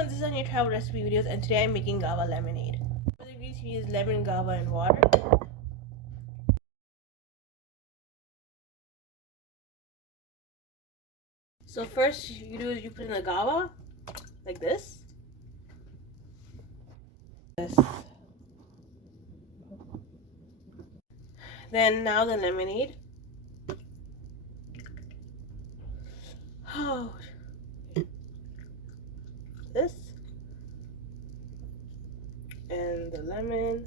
everyone, this is Hunya Travel Recipe Videos, and today I'm making guava lemonade. For the ingredients, you use lemon, guava, and water. So first you do is you put in the guava, like this. Then now the lemonade. Oh, this. And the lemon.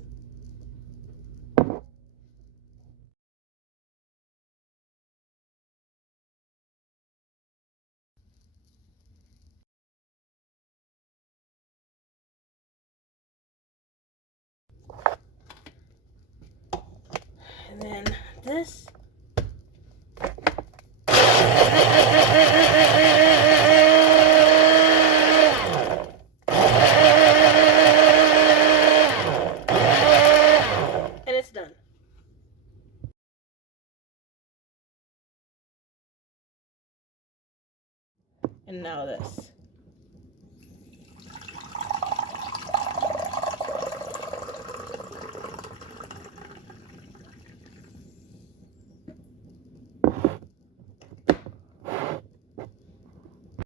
And then this. And it's done. And now this.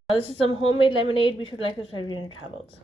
Now this is some homemade lemonade. Be sure to like, subscribe, and travels.